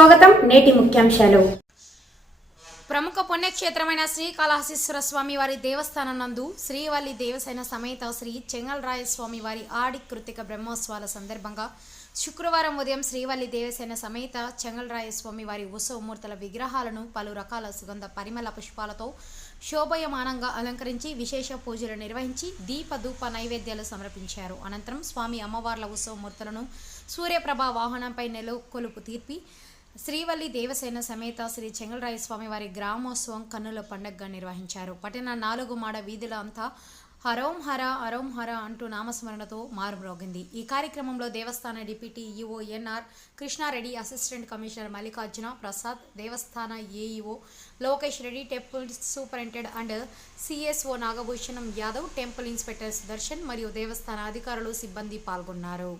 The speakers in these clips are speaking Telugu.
స్వాగతం నేటి ముఖ్యాంశాలు. ప్రముఖ పుణ్యక్షేత్రమైన శ్రీకాళహస్తీశ్వర స్వామి వారి దేవస్థానం నందు శ్రీవల్లి దేవసేన సమేత శ్రీ చెంగల్రాయ స్వామి వారి ఆడి కృతిక బ్రహ్మోత్సవాల సందర్భంగా శుక్రవారం ఉదయం శ్రీవల్లి దేవసేన సమేత చెంగల్రాయ స్వామి వారి ఉత్సవమూర్తుల విగ్రహాలను పలు రకాల సుగంధ పరిమళ పుష్పాలతో శోభయమానంగా అలంకరించి విశేష పూజలు నిర్వహించి దీప ధూప నైవేద్యాలు సమర్పించారు. అనంతరం స్వామి అమ్మవార్ల ఉత్సవమూర్తులను సూర్యప్రభ వాహనంపై నెలకొలుపు తీర్పి శ్రీవల్లి దేవసేన సమేత శ్రీ చెంగళరాయ స్వామి వారి గ్రామోత్సవం కన్నుల పండగగా నిర్వహించారు. పట్టణ నాలుగు మాడ వీధుల అంతా హరోం హర హరోం హర అంటూ నామస్మరణతో మారుమ్రోగింది. ఈ కార్యక్రమంలో దేవస్థాన deputy EO NR Krishna Reddy assistant commissioner Mallikarjuna Prasad దేవస్థాన AEO Lokesh Reddy temple superintendent and CSO Nagabhushanam Yadav temple inspector Sudarshan మరియు దేవస్థాన అధికారులు సిబ్బంది పాల్గొన్నారు.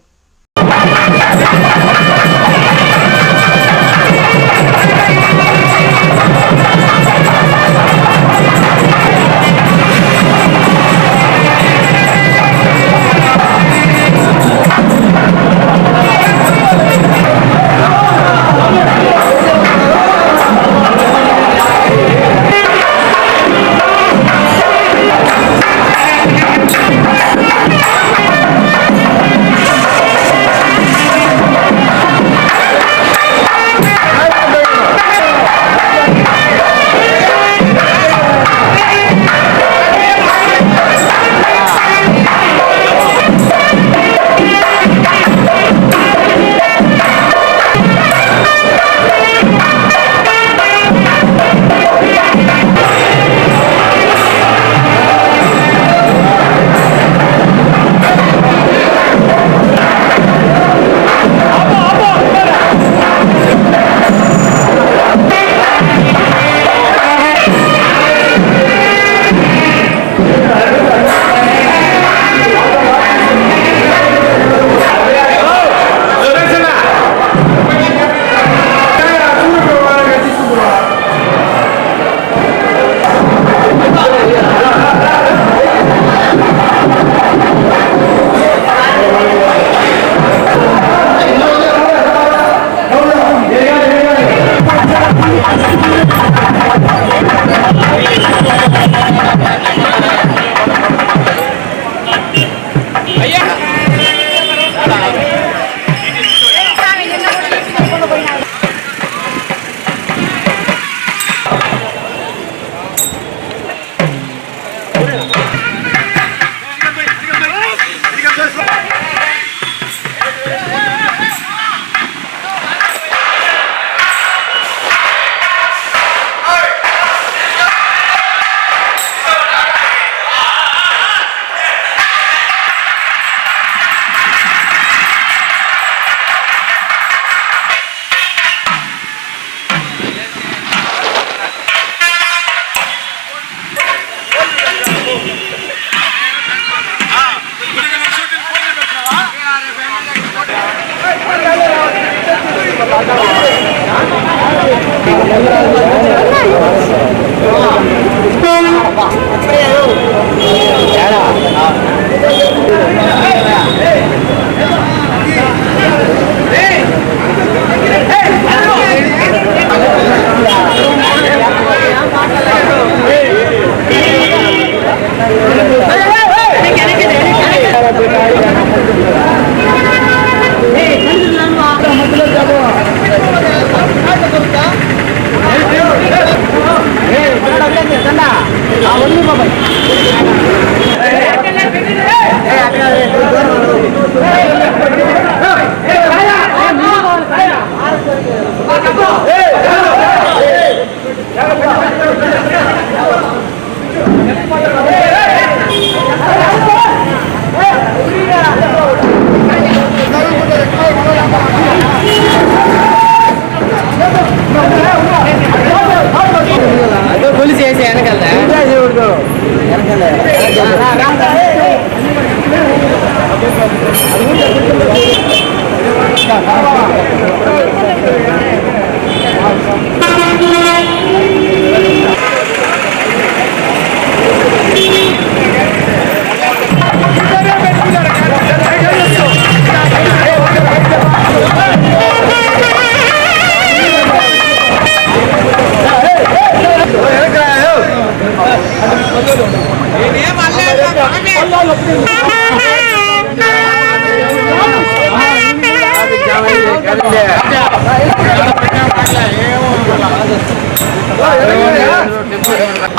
Hey! Yeah.